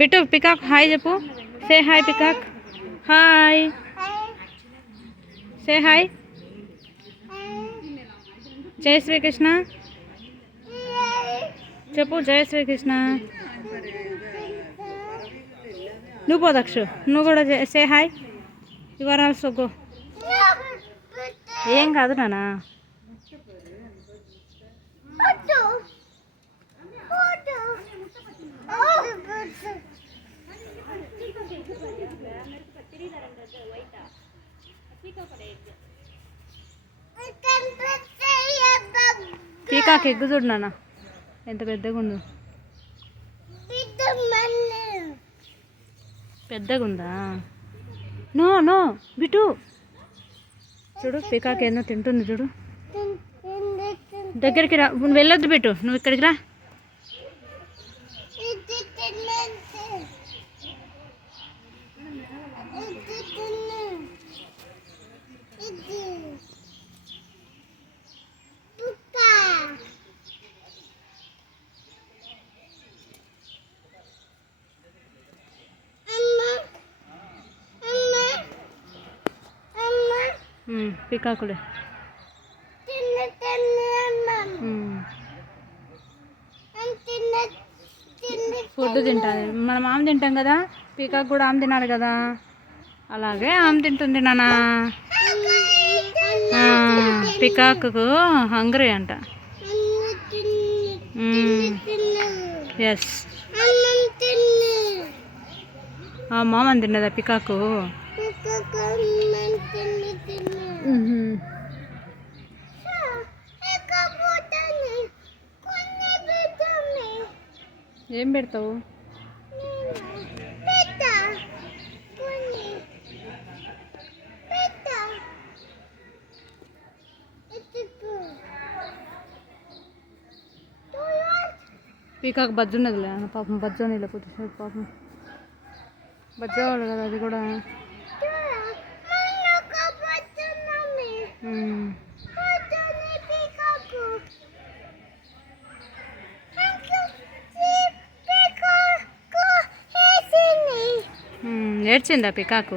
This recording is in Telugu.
బిట్టు పికాక్ హాయ్ చెప్పు. Say hi peacock. Hi. Say hi. జై శ్రీకృష్ణ చెప్పు. జై శ్రీకృష్ణ. నువ్వు పో దక్షు. నువ్వు కూడా say hi. Your also go. ఏం కాదు నానా. పీకాక్ ఎగ్గు చూడు నాన్న ఎంత పెద్దగా ఉందో. పెద్దగా ఉందా? నో నో బిటు చూడు. పీకాక్ ఏదో తింటుంది చూడు. దగ్గరికి రా. వెళ్ళొద్దు బిటు. నువ్వు ఇక్కడికి రా. పీకాకులే ఫుడ్ తింటాను. మనం ఆమె తింటాం కదా, పీకాక్ కూడా ఆమె తినాలి కదా, అలాగే ఆమె తింటుంది నాన్న. పీకాక్కు హంగ్రీ అంట. ఎస్. మామని తిన్నదా పీకాకు? ఏం పెడతావు? పీకాక్ బజ్జు ఉన్నదిలే పాపం. బజ్జు అని లేకపోతే పాపం బజ్జేవాళ్ళు కదా అది కూడా. ఏడ్చిందా పీకాకు?